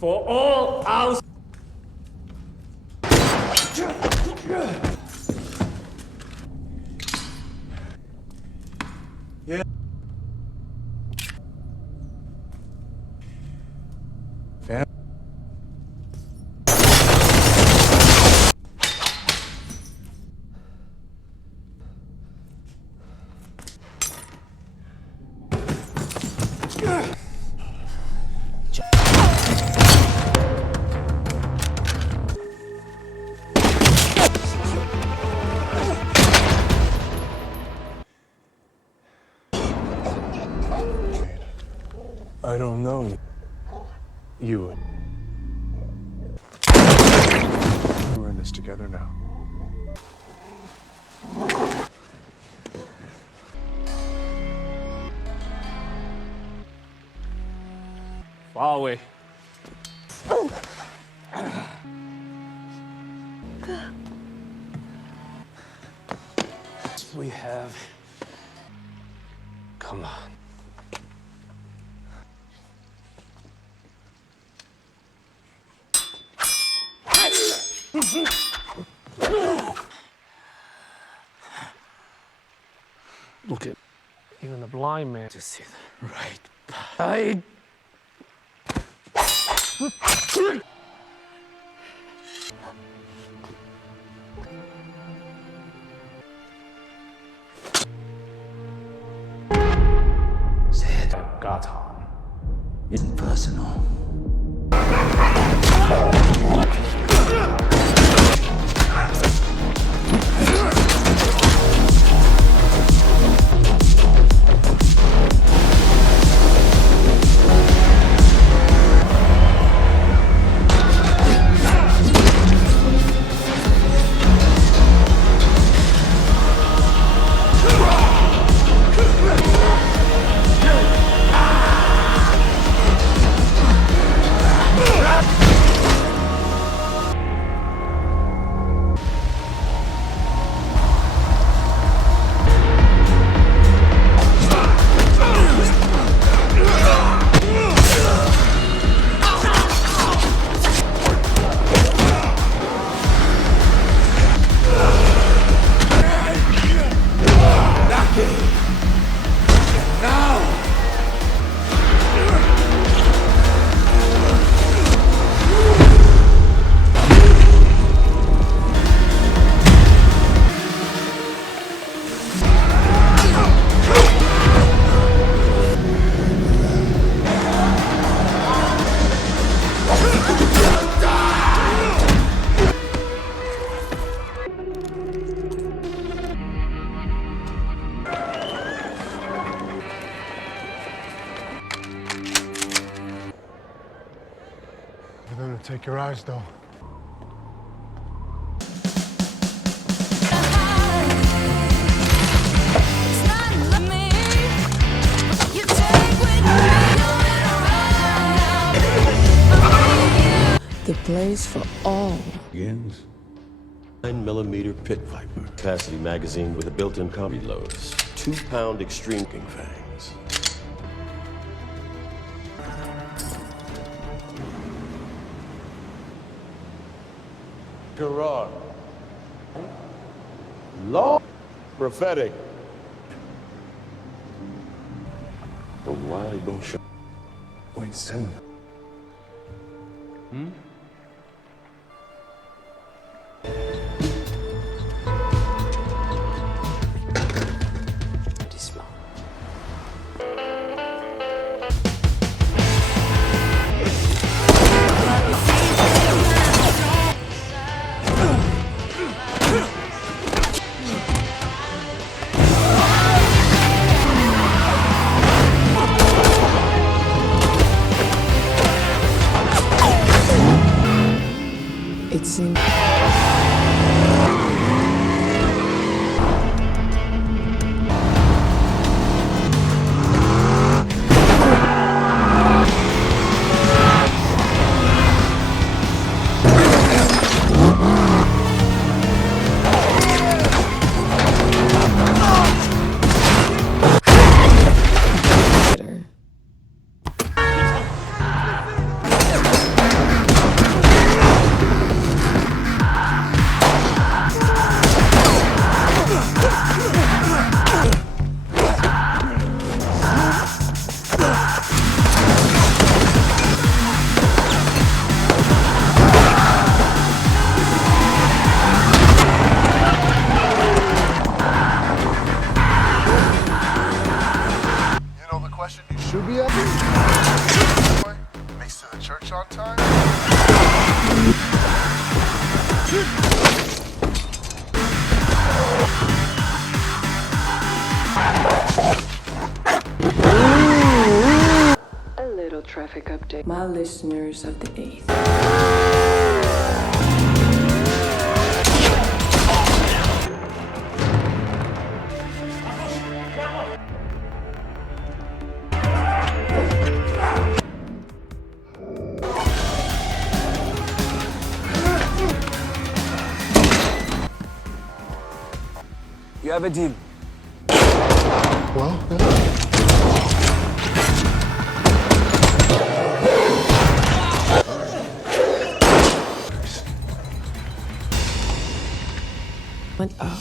For all our... Yeah. Yeah. I don't know you. We're in this together now. Far away. We have. Come on. Look at even the blind man to see the right side. Said Gaton. It's personal. Take your eyes, though. The place for all begins. 9mm pit viper. Capacity magazine with a built-in combi loads. 2-pound extreme king fangs. Gerard. Long. Prophetic. The wide don't show. Winston. Should be up. Makes to the church on time. A little traffic update. My listeners of the 8th. You have a deal. Well, Went up.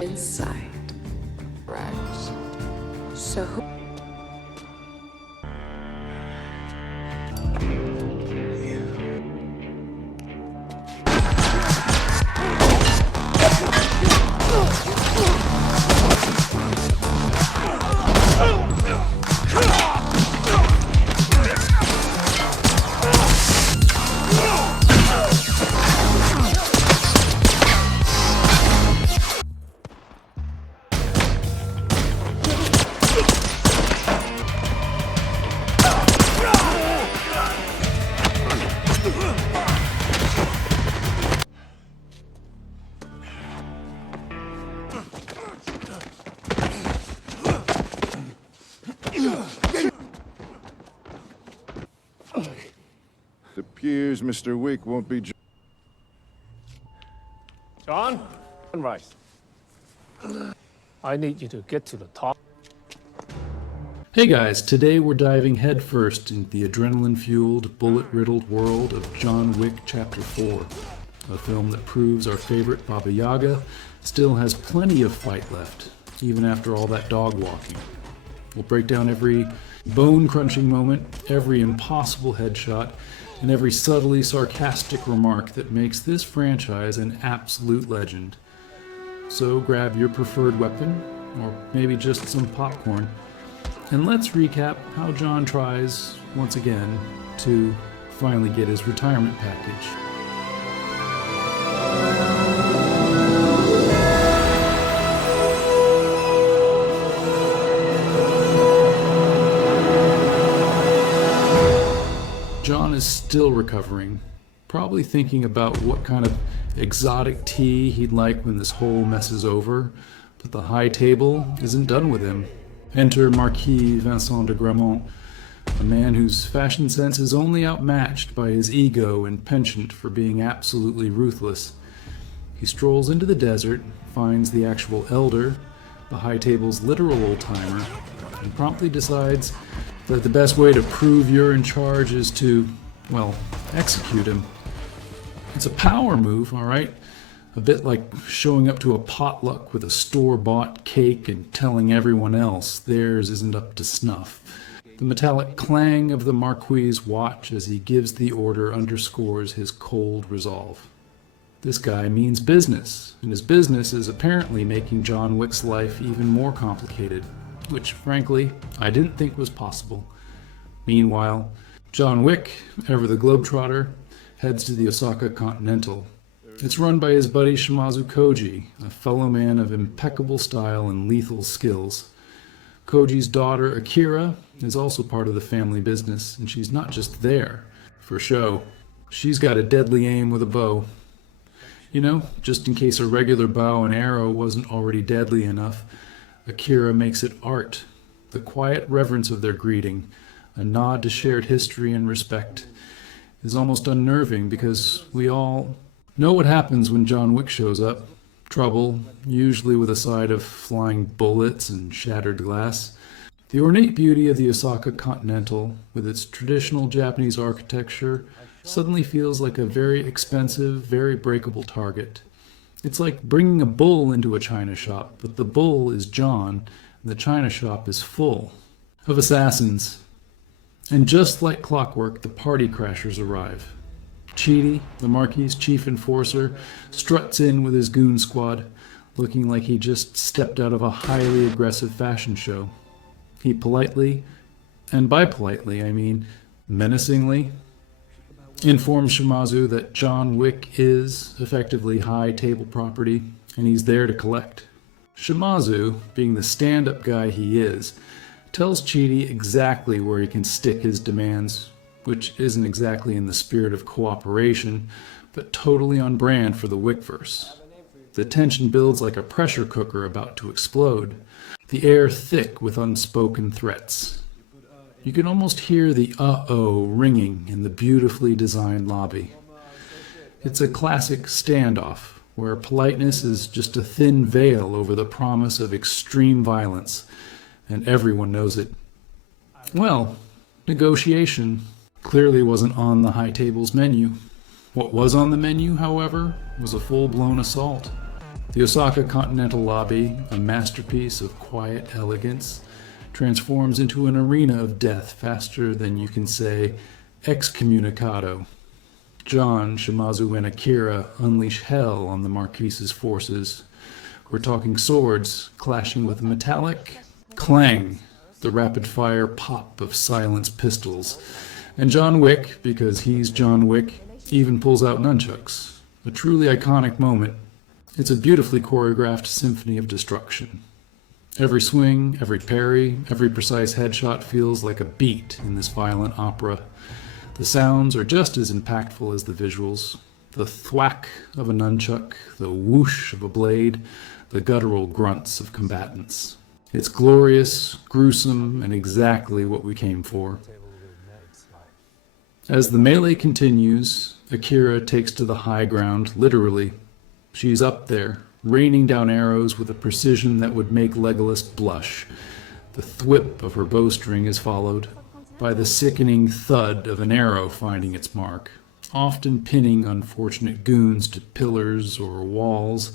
Inside. Right. So who? it appears Mr. Wick won't be. John? Rice. I need you to get to the top. Hey guys, today we're diving headfirst into the adrenaline-fueled, bullet-riddled world of John Wick Chapter 4, a film that proves our favorite Baba Yaga still has plenty of fight left, even after all that dog walking. We'll break down every bone-crunching moment, every impossible headshot, and every subtly sarcastic remark that makes this franchise an absolute legend. So grab your preferred weapon, or maybe just some popcorn, and let's recap how John tries, once again, to finally get his retirement package. John is still recovering, probably thinking about what kind of exotic tea he'd like when this whole mess is over, but the high table isn't done with him. Enter Marquis Vincent de Gramont, a man whose fashion sense is only outmatched by his ego and penchant for being absolutely ruthless. He strolls into the desert, finds the actual elder, the high table's literal old-timer, and promptly decides that the best way to prove you're in charge is to, well, execute him. It's a power move, all right? A bit like showing up to a potluck with a store-bought cake and telling everyone else theirs isn't up to snuff. The metallic clang of the Marquis' watch as he gives the order underscores his cold resolve. This guy means business, and his business is apparently making John Wick's life even more complicated, which, frankly, I didn't think was possible. Meanwhile, John Wick, ever the globetrotter, heads to the Osaka Continental. It's run by his buddy Shimazu Koji, a fellow man of impeccable style and lethal skills. Koji's daughter, Akira, is also part of the family business, and she's not just there for show. She's got a deadly aim with a bow. You know, just in case a regular bow and arrow wasn't already deadly enough, Akira makes it art, the quiet reverence of their greeting, a nod to shared history and respect, is almost unnerving because we all know what happens when John Wick shows up. Trouble, usually with a side of flying bullets and shattered glass. The ornate beauty of the Osaka Continental, with its traditional Japanese architecture, suddenly feels like a very expensive, very breakable target. It's like bringing a bull into a china shop, but the bull is John, and the china shop is full of assassins. And just like clockwork, the party crashers arrive. Chidi, the Marquis' chief enforcer, struts in with his goon squad, looking like he just stepped out of a highly aggressive fashion show. He politely, and by politely I mean menacingly, informs Shimazu that John Wick is effectively high table property, and he's there to collect. Shimazu, being the stand-up guy he is, tells Chidi exactly where he can stick his demands, which isn't exactly in the spirit of cooperation, but totally on brand for the Wickverse. The tension builds like a pressure cooker about to explode, the air thick with unspoken threats. You can almost hear the uh-oh ringing in the beautifully designed lobby. It's a classic standoff, where politeness is just a thin veil over the promise of extreme violence, and everyone knows it. Well, negotiation clearly wasn't on the high table's menu. What was on the menu, however, was a full-blown assault. The Osaka Continental lobby, a masterpiece of quiet elegance, transforms into an arena of death faster than you can say excommunicado. John, Shimazu, and Akira unleash hell on the Marquis' forces. We're talking swords clashing with a metallic clang, the rapid-fire pop of silenced pistols. And John Wick, because he's John Wick, even pulls out nunchucks. A truly iconic moment. It's a beautifully choreographed symphony of destruction. Every swing, every parry, every precise headshot feels like a beat in this violent opera. The sounds are just as impactful as the visuals. The thwack of a nunchuck, the whoosh of a blade, the guttural grunts of combatants. It's glorious, gruesome, and exactly what we came for. As the melee continues, Akira takes to the high ground, literally. She's up there, raining down arrows with a precision that would make Legolas blush. The thwip of her bowstring is followed by the sickening thud of an arrow finding its mark, often pinning unfortunate goons to pillars or walls.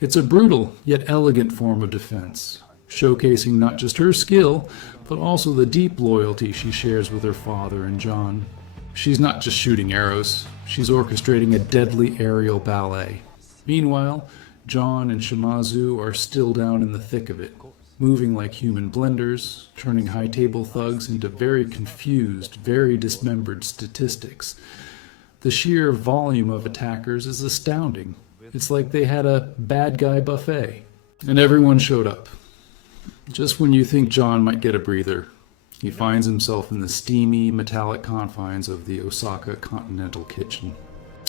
It's a brutal yet elegant form of defense, showcasing not just her skill, but also the deep loyalty she shares with her father and John. She's not just shooting arrows, she's orchestrating a deadly aerial ballet. Meanwhile, John and Shimazu are still down in the thick of it, moving like human blenders, turning high table thugs into very confused, very dismembered statistics. The sheer volume of attackers is astounding. It's like they had a bad guy buffet. And everyone showed up. Just when you think John might get a breather, he finds himself in the steamy, metallic confines of the Osaka Continental kitchen.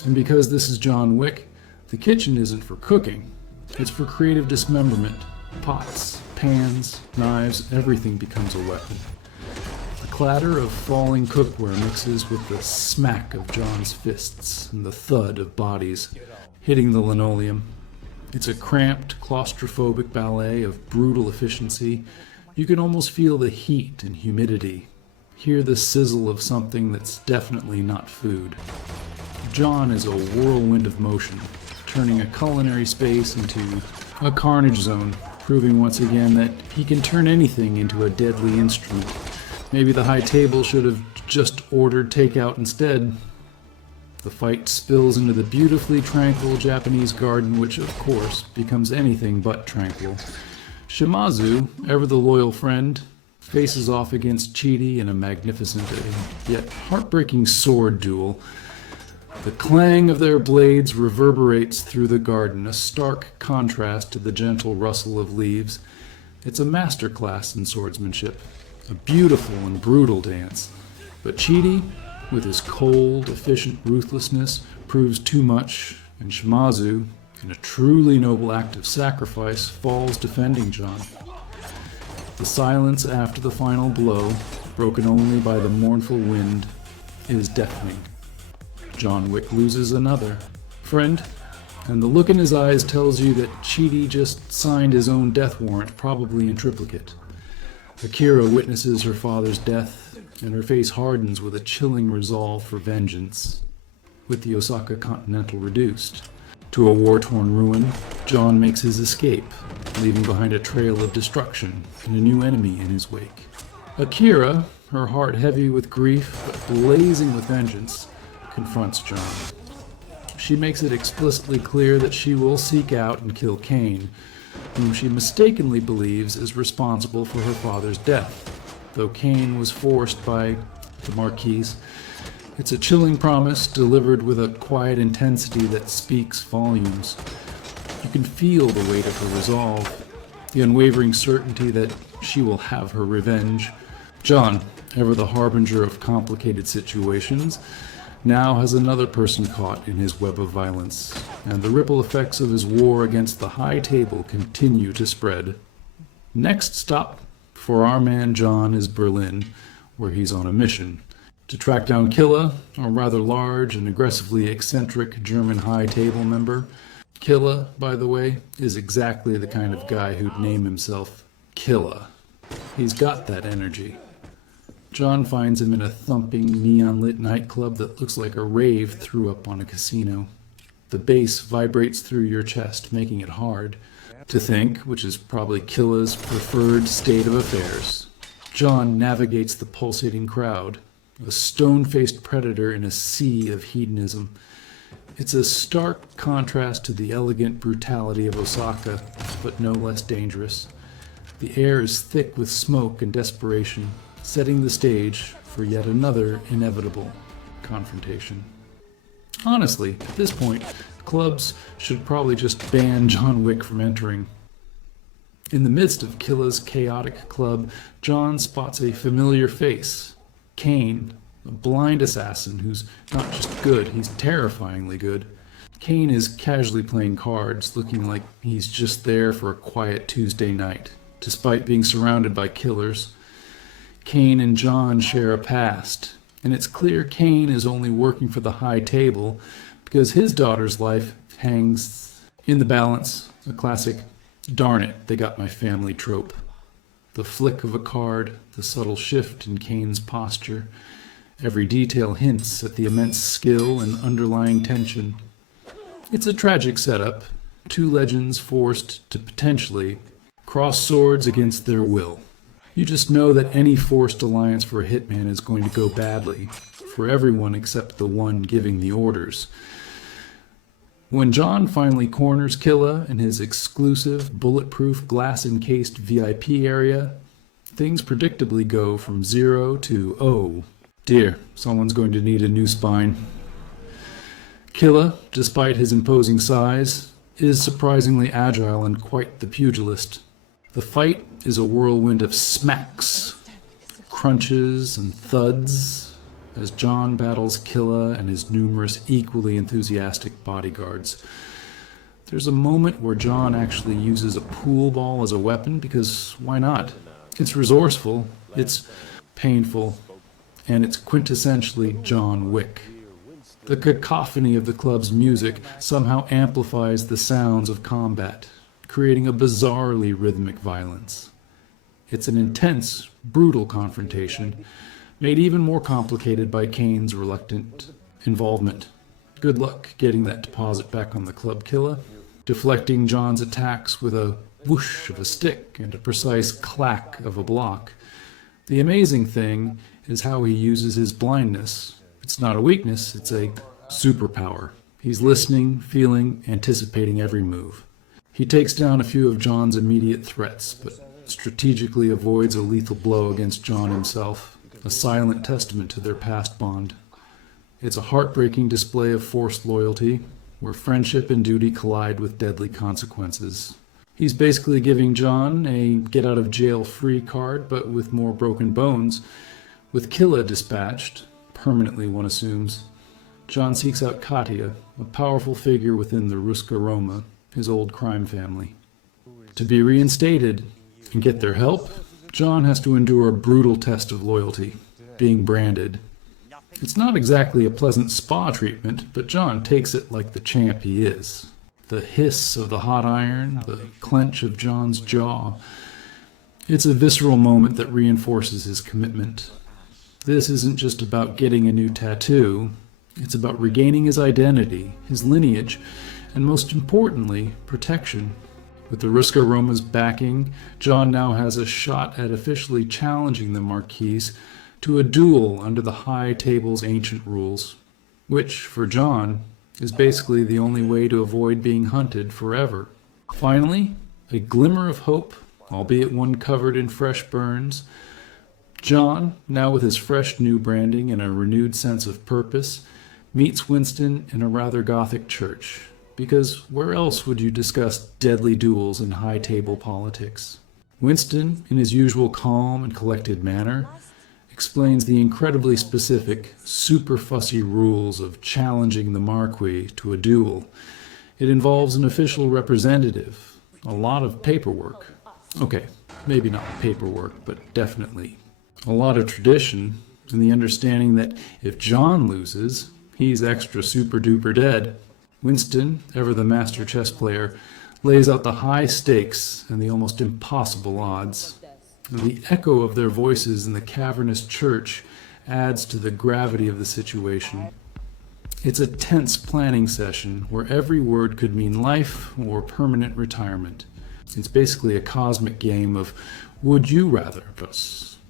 And because this is John Wick, the kitchen isn't for cooking. It's for creative dismemberment. Pots, pans, knives, everything becomes a weapon. The clatter of falling cookware mixes with the smack of John's fists and the thud of bodies hitting the linoleum. It's a cramped, claustrophobic ballet of brutal efficiency. You can almost feel the heat and humidity, hear the sizzle of something that's definitely not food. John is a whirlwind of motion, turning a culinary space into a carnage zone, proving once again that he can turn anything into a deadly instrument. Maybe the high table should have just ordered takeout instead. The fight spills into the beautifully tranquil Japanese garden, which, of course, becomes anything but tranquil. Shimazu, ever the loyal friend, faces off against Chidi in a magnificent yet heartbreaking sword duel. The clang of their blades reverberates through the garden, a stark contrast to the gentle rustle of leaves. It's a masterclass in swordsmanship, a beautiful and brutal dance. But Chidi, with his cold, efficient ruthlessness, proves too much, and Shimazu, in a truly noble act of sacrifice, falls defending John. The silence after the final blow, broken only by the mournful wind, is deafening. John Wick loses another friend, and the look in his eyes tells you that Chidi just signed his own death warrant, probably in triplicate. Akira witnesses her father's death, and her face hardens with a chilling resolve for vengeance. With the Osaka Continental reduced to a war-torn ruin, John makes his escape, leaving behind a trail of destruction and a new enemy in his wake. Akira, her heart heavy with grief but blazing with vengeance, confronts John. She makes it explicitly clear that she will seek out and kill Caine, whom she mistakenly believes is responsible for her father's death, though Caine was forced by the Marquis. It's a chilling promise delivered with a quiet intensity that speaks volumes. You can feel the weight of her resolve, the unwavering certainty that she will have her revenge. John, ever the harbinger of complicated situations, now has another person caught in his web of violence, and the ripple effects of his war against the High Table continue to spread. Next stop for our man John is Berlin, where he's on a mission to track down Killa, a rather large and aggressively eccentric German High Table member. Killa, by the way, is exactly the kind of guy who'd name himself Killa. He's got that energy. John finds him in a thumping, neon-lit nightclub that looks like a rave threw up on a casino. The bass vibrates through your chest, making it hard to think, which is probably Killa's preferred state of affairs. John navigates the pulsating crowd, a stone-faced predator in a sea of hedonism. It's a stark contrast to the elegant brutality of Osaka, but no less dangerous. The air is thick with smoke and desperation, setting the stage for yet another inevitable confrontation. Honestly, at this point, clubs should probably just ban John Wick from entering. In the midst of Killa's chaotic club, John spots a familiar face. Caine, a blind assassin who's not just good, he's terrifyingly good. Caine is casually playing cards, looking like he's just there for a quiet Tuesday night. Despite being surrounded by killers, Caine and John share a past, and it's clear Caine is only working for the High Table because his daughter's life hangs in the balance, a classic "darn it, they got my family" trope. The flick of a card, the subtle shift in Caine's posture, every detail hints at the immense skill and underlying tension. It's a tragic setup, two legends forced to potentially cross swords against their will. You just know that any forced alliance for a hitman is going to go badly, for everyone except the one giving the orders. When John finally corners Killa in his exclusive, bulletproof, glass-encased VIP area, things predictably go from 0 to, oh dear, someone's going to need a new spine. Killa, despite his imposing size, is surprisingly agile and quite the pugilist. The fight is a whirlwind of smacks, crunches, and thuds as John battles Killa and his numerous equally enthusiastic bodyguards. There's a moment where John actually uses a pool ball as a weapon because why not? It's resourceful, it's painful, and it's quintessentially John Wick. The cacophony of the club's music somehow amplifies the sounds of combat, creating a bizarrely rhythmic violence. It's an intense, brutal confrontation, made even more complicated by Caine's reluctant involvement. Good luck getting that deposit back on the club, Killa. Deflecting John's attacks with a whoosh of a stick and a precise clack of a block. The amazing thing is how he uses his blindness. It's not a weakness, it's a superpower. He's listening, feeling, anticipating every move. He takes down a few of John's immediate threats, but strategically avoids a lethal blow against John himself, a silent testament to their past bond. It's a heartbreaking display of forced loyalty, where friendship and duty collide with deadly consequences. He's basically giving John a get-out-of-jail-free card, but with more broken bones. With Killa dispatched, permanently, one assumes. John seeks out Katia, a powerful figure within the Ruska Roma, his old crime family. To be reinstated and get their help, John has to endure a brutal test of loyalty, being branded. It's not exactly a pleasant spa treatment, but John takes it like the champ he is. The hiss of the hot iron, the clench of John's jaw. It's a visceral moment that reinforces his commitment. This isn't just about getting a new tattoo. It's about regaining his identity, his lineage, and most importantly, protection. With the Ruska Roma's backing, John now has a shot at officially challenging the Marquis to a duel under the High Table's ancient rules, which, for John, is basically the only way to avoid being hunted forever. Finally, a glimmer of hope, albeit one covered in fresh burns. John, now with his fresh new branding and a renewed sense of purpose, meets Winston in a rather gothic church, because where else would you discuss deadly duels in high table politics? Winston, in his usual calm and collected manner, explains the incredibly specific, super fussy rules of challenging the Marquis to a duel. It involves an official representative, a lot of paperwork. Okay, maybe not paperwork, but definitely a lot of tradition, and the understanding that if John loses, he's extra super duper dead. Winston, ever the master chess player, lays out the high stakes and the almost impossible odds. And the echo of their voices in the cavernous church adds to the gravity of the situation. It's a tense planning session where every word could mean life or permanent retirement. It's basically a cosmic game of would you rather,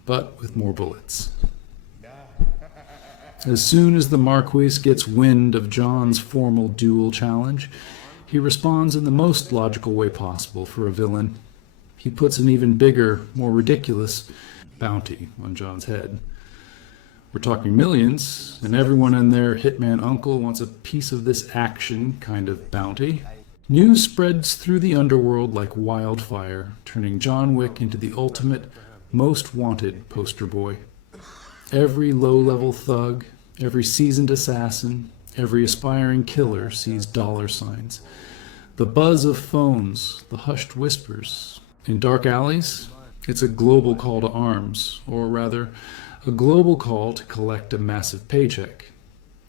but with more bullets. As soon as the Marquis gets wind of John's formal duel challenge, he responds in the most logical way possible for a villain. He puts an even bigger, more ridiculous bounty on John's head. We're talking millions, and everyone and their hitman uncle wants a piece of this action kind of bounty. News spreads through the underworld like wildfire, turning John Wick into the ultimate, most wanted poster boy. Every low-level thug, every seasoned assassin, every aspiring killer sees dollar signs. The buzz of phones, the hushed whispers. In dark alleys, it's a global call to arms, or rather, a global call to collect a massive paycheck.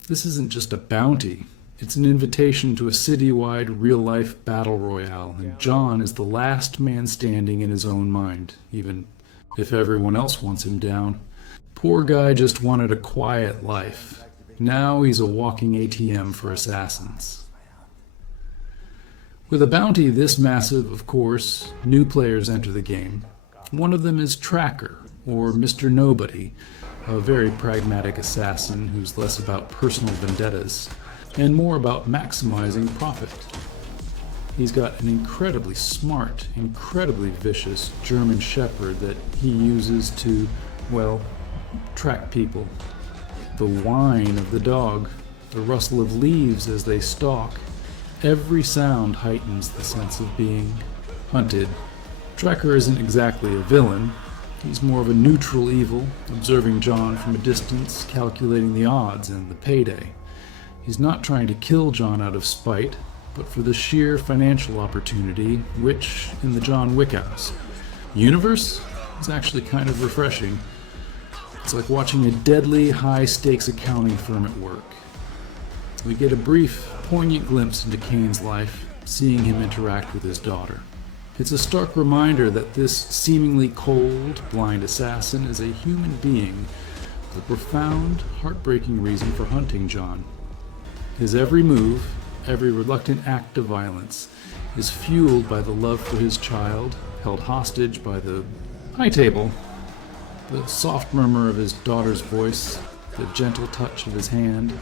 This isn't just a bounty. It's an invitation to a citywide, real-life battle royale, and John is the last man standing in his own mind, even if everyone else wants him down. Poor guy just wanted a quiet life. Now he's a walking ATM for assassins. With a bounty this massive, of course, new players enter the game. One of them is Tracker, or Mr. Nobody, a very pragmatic assassin who's less about personal vendettas and more about maximizing profit. He's got an incredibly smart, incredibly vicious German shepherd that he uses to, well, track people. The whine of the dog, the rustle of leaves as they stalk, every sound heightens the sense of being hunted. Tracker isn't exactly a villain. He's more of a neutral evil, observing John from a distance, calculating the odds and the payday. He's not trying to kill John out of spite, but for the sheer financial opportunity, which, in the John Wick universe, is actually kind of refreshing. It's like watching a deadly, high-stakes accounting firm at work. We get a brief, poignant glimpse into Caine's life, seeing him interact with his daughter. It's a stark reminder that this seemingly cold, blind assassin is a human being with a profound, heartbreaking reason for hunting John. His every move, every reluctant act of violence, is fueled by the love for his child, held hostage by the high table. The soft murmur of his daughter's voice, the gentle touch of his hand,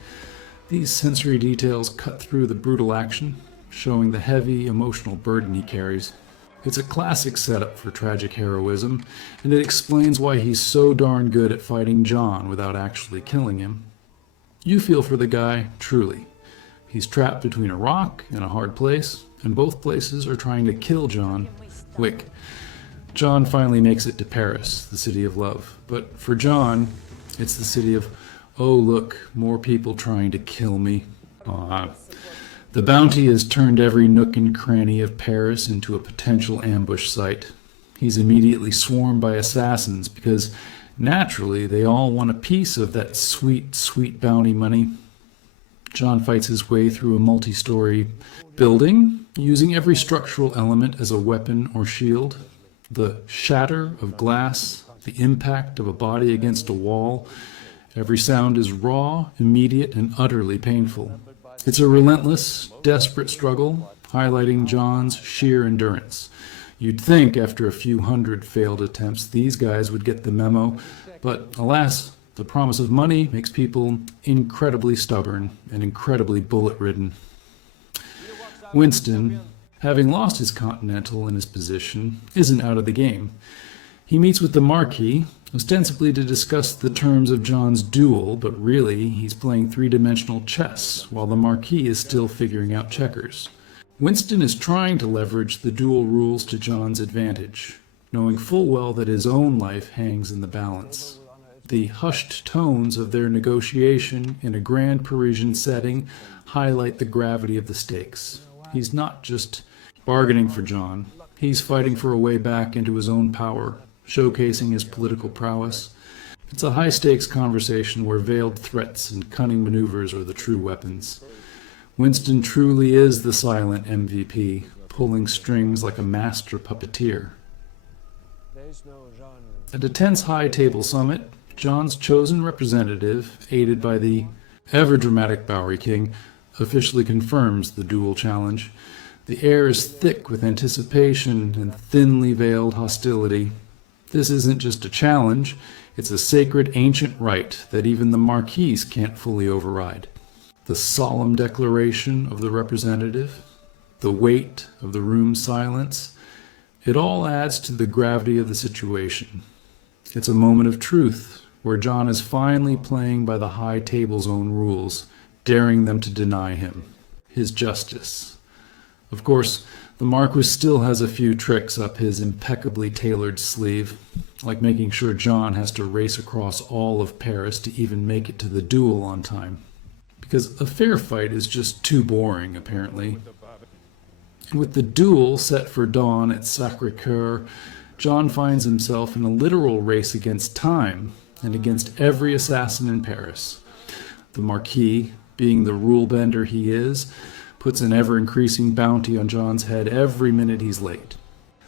these sensory details cut through the brutal action, showing the heavy emotional burden he carries. It's a classic setup for tragic heroism, and it explains why he's so darn good at fighting John without actually killing him. You feel for the guy, truly. He's trapped between a rock and a hard place, and both places are trying to kill John Wick. John finally makes it to Paris, the city of love. But for John, it's the city of Oh look, more people trying to kill me. The bounty has turned every nook and cranny of Paris into a potential ambush site. He's immediately swarmed by assassins because, naturally, they all want a piece of that sweet, sweet bounty money. John fights his way through a multi-story building, using every structural element as a weapon or shield. The shatter of glass, the impact of a body against a wall, every sound is raw, immediate, and utterly painful. It's a relentless, desperate struggle, highlighting John's sheer endurance. You'd think after a few hundred failed attempts these guys would get the memo, but alas, the promise of money makes people incredibly stubborn and incredibly bullet-ridden. Winston, having lost his Continental in his position, isn't out of the game. He meets with the Marquis, ostensibly to discuss the terms of John's duel, but really he's playing three-dimensional chess, while the Marquis is still figuring out checkers. Winston is trying to leverage the duel rules to John's advantage, knowing full well that his own life hangs in the balance. The hushed tones of their negotiation in a grand Parisian setting highlight the gravity of the stakes. He's not just bargaining for John, he's fighting for a way back into his own power, showcasing his political prowess. It's a high-stakes conversation where veiled threats and cunning maneuvers are the true weapons. Winston truly is the silent MVP, pulling strings like a master puppeteer. At a tense high-table summit, John's chosen representative, aided by the ever-dramatic Bowery King, officially confirms the duel challenge. The air is thick with anticipation and thinly veiled hostility. This isn't just a challenge, it's a sacred ancient right that even the Marquis can't fully override. The solemn declaration of the representative, the weight of the room's silence, it all adds to the gravity of the situation. It's a moment of truth, where John is finally playing by the high table's own rules, daring them to deny him his justice. Of course, the Marquis still has a few tricks up his impeccably tailored sleeve, like making sure John has to race across all of Paris to even make it to the duel on time. Because a fair fight is just too boring, apparently. And with the duel set for dawn at Sacré-Cœur, John finds himself in a literal race against time and against every assassin in Paris. The Marquis, being the rule-bender he is, puts an ever-increasing bounty on John's head every minute he's late.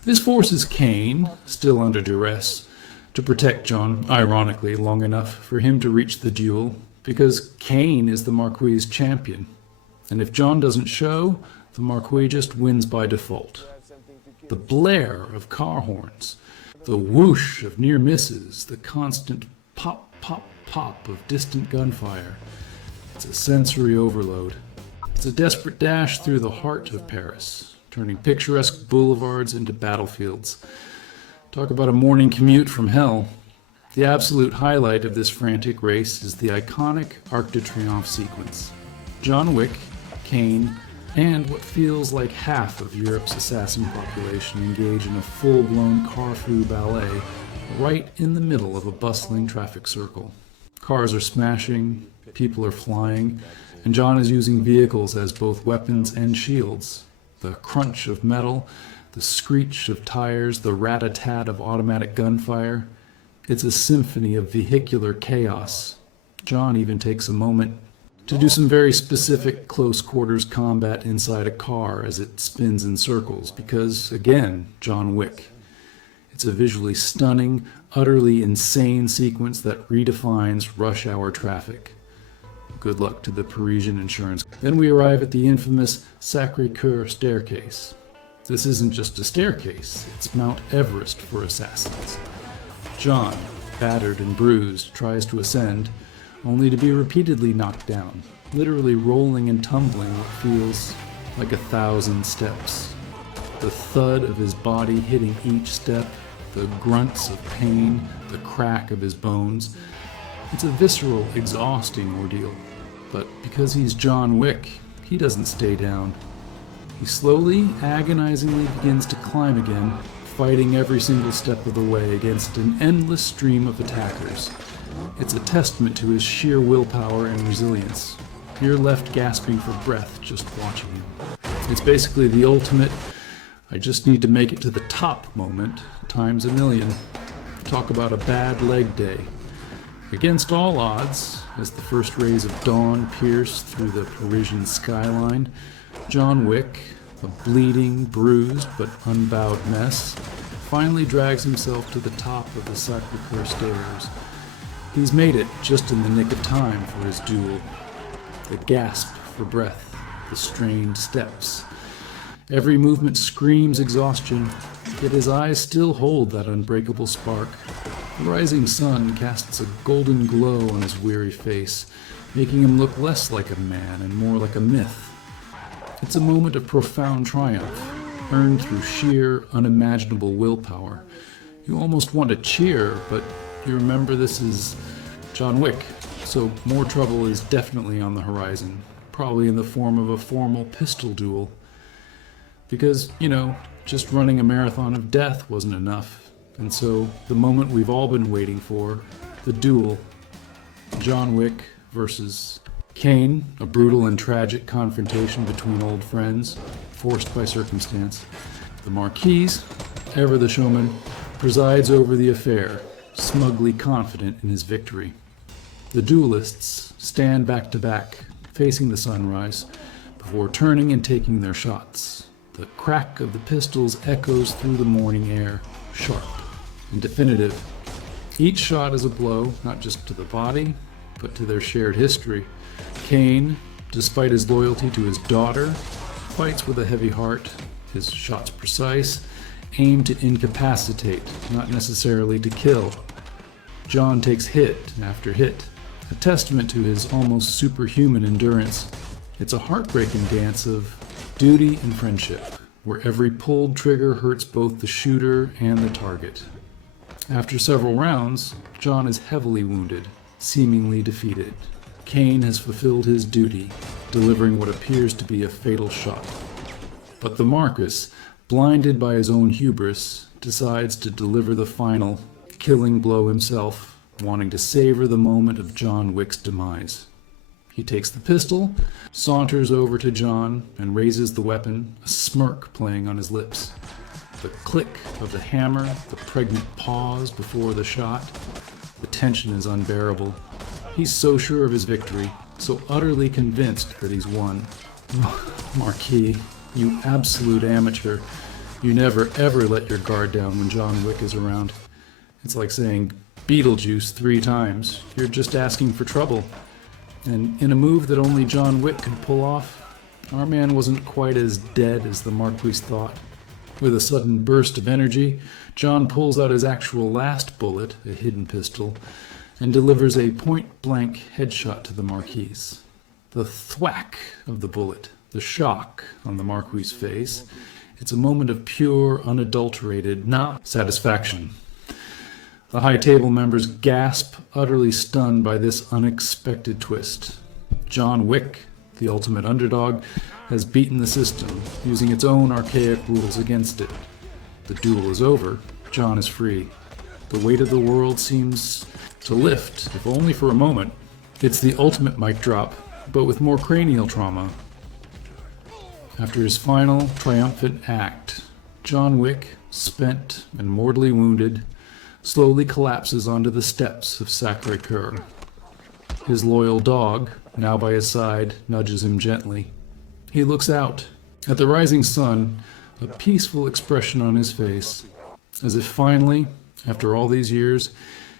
This forces Caine, still under duress, to protect John, ironically, long enough for him to reach the duel, because Caine is the Marquis' champion. And if John doesn't show, the Marquis just wins by default. The blare of car horns, the whoosh of near misses, the constant pop, pop, pop of distant gunfire. It's a sensory overload. It's a desperate dash through the heart of Paris, turning picturesque boulevards into battlefields. Talk about a morning commute from hell. The absolute highlight of this frantic race is the iconic Arc de Triomphe sequence. John Wick, Caine, and what feels like half of Europe's assassin population engage in a full-blown car-foo ballet right in the middle of a bustling traffic circle. Cars are smashing, people are flying, and John is using vehicles as both weapons and shields. The crunch of metal, the screech of tires, the rat-a-tat of automatic gunfire. It's a symphony of vehicular chaos. John even takes a moment to do some very specific close-quarters combat inside a car as it spins in circles, because, again, John Wick. It's a visually stunning, utterly insane sequence that redefines rush hour traffic. Good luck to the Parisian insurance. Then we arrive at the infamous Sacré-Cœur staircase. This isn't just a staircase, it's Mount Everest for assassins. John, battered and bruised, tries to ascend, only to be repeatedly knocked down, literally rolling and tumbling what feels like 1,000 steps. The thud of his body hitting each step, the grunts of pain, the crack of his bones. It's a visceral, exhausting ordeal. But because he's John Wick, he doesn't stay down. He slowly, agonizingly begins to climb again, fighting every single step of the way against an endless stream of attackers. It's a testament to his sheer willpower and resilience. You're left gasping for breath just watching him. It's basically the ultimate, I just need to make it to the top moment, times a million. Talk about a bad leg day. Against all odds, as the first rays of dawn pierce through the Parisian skyline, John Wick, a bleeding, bruised, but unbowed mess, finally drags himself to the top of the Sacré-Cœur stairs. He's made it just in the nick of time for his duel. The gasp for breath, the strained steps. Every movement screams exhaustion, yet his eyes still hold that unbreakable spark. The rising sun casts a golden glow on his weary face, making him look less like a man and more like a myth. It's a moment of profound triumph, earned through sheer, unimaginable willpower. You almost want to cheer, but you remember this is John Wick, so more trouble is definitely on the horizon, probably in the form of a formal pistol duel. Because, just running a marathon of death wasn't enough, and so the moment we've all been waiting for, the duel, John Wick versus Caine, a brutal and tragic confrontation between old friends, forced by circumstance. The Marquis, ever the showman, presides over the affair, smugly confident in his victory. The duelists stand back to back, facing the sunrise, before turning and taking their shots. The crack of the pistols echoes through the morning air, sharp and definitive. Each shot is a blow, not just to the body, but to their shared history. Caine, despite his loyalty to his daughter, fights with a heavy heart, his shots precise, aimed to incapacitate, not necessarily to kill. John takes hit after hit, a testament to his almost superhuman endurance. It's a heartbreaking dance of duty and friendship, where every pulled trigger hurts both the shooter and the target. After several rounds, John is heavily wounded, seemingly defeated. Caine has fulfilled his duty, delivering what appears to be a fatal shot. But the Marquis, blinded by his own hubris, decides to deliver the final, killing blow himself, wanting to savor the moment of John Wick's demise. He takes the pistol, saunters over to John, and raises the weapon, a smirk playing on his lips. The click of the hammer, the pregnant pause before the shot. The tension is unbearable. He's so sure of his victory, so utterly convinced that he's won. Marquis, you absolute amateur. You never ever let your guard down when John Wick is around. It's like saying Beetlejuice 3 times. You're just asking for trouble. And in a move that only John Wick could pull off, our man wasn't quite as dead as the Marquis thought. With a sudden burst of energy, John pulls out his actual last bullet, a hidden pistol, and delivers a point-blank headshot to the Marquis. The thwack of the bullet, the shock on the Marquis' face, it's a moment of pure, unadulterated, satisfaction. The high table members gasp, utterly stunned by this unexpected twist. John Wick, the ultimate underdog, has beaten the system, using its own archaic rules against it. The duel is over. John is free. The weight of the world seems to lift, if only for a moment. It's the ultimate mic drop, but with more cranial trauma. After his final, triumphant act, John Wick, spent and mortally wounded, slowly collapses onto the steps of Sacré-Cœur. His loyal dog, now by his side, nudges him gently. He looks out at the rising sun, a peaceful expression on his face, as if finally, after all these years,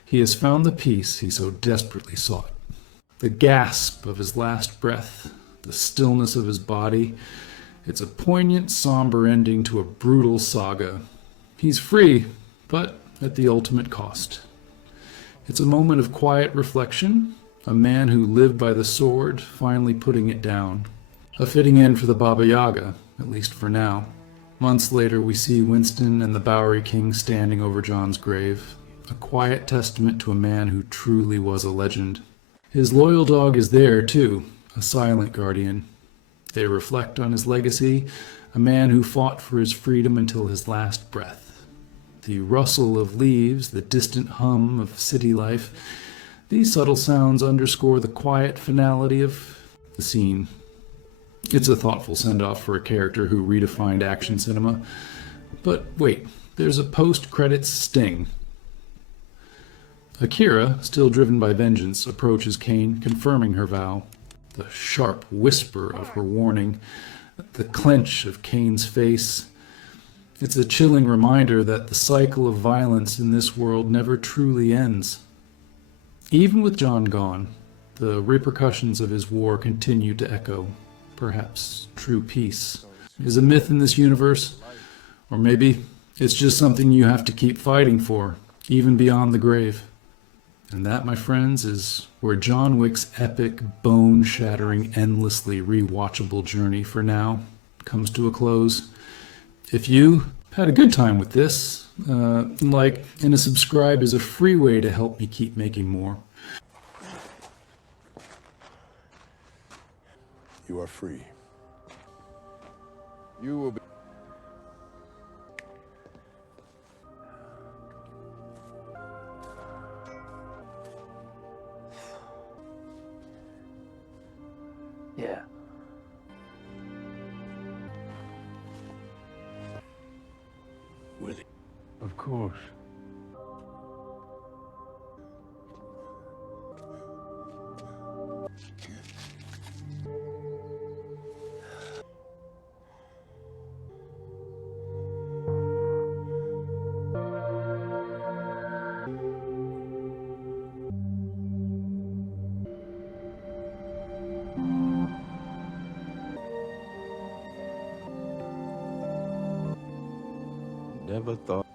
he has found the peace he so desperately sought. The gasp of his last breath, the stillness of his body, it's a poignant, somber ending to a brutal saga. He's free, but at the ultimate cost. It's a moment of quiet reflection, a man who lived by the sword finally putting it down. A fitting end for the Baba Yaga, at least for now. Months later we see Winston and the Bowery King standing over John's grave, a quiet testament to a man who truly was a legend. His loyal dog is there too, a silent guardian. They reflect on his legacy, a man who fought for his freedom until his last breath. The rustle of leaves, the distant hum of city life, These subtle sounds underscore the quiet finality of the scene. It's a thoughtful send-off for a character who redefined action cinema. But wait, there's a post-credits sting. Akira, still driven by vengeance, approaches Caine, confirming her vow. The sharp whisper of her warning, the clench of Caine's face. It's a chilling reminder that the cycle of violence in this world never truly ends. Even with John gone, the repercussions of his war continue to echo. Perhaps true peace is a myth in this universe, or maybe it's just something you have to keep fighting for, even beyond the grave. And that, my friends, is where John Wick's epic, bone-shattering, endlessly rewatchable journey for now comes to a close. If you had a good time with this, like and a subscribe is a free way to help me keep making more. You are free. You will be... Yeah. Willie. Of course. Never thought.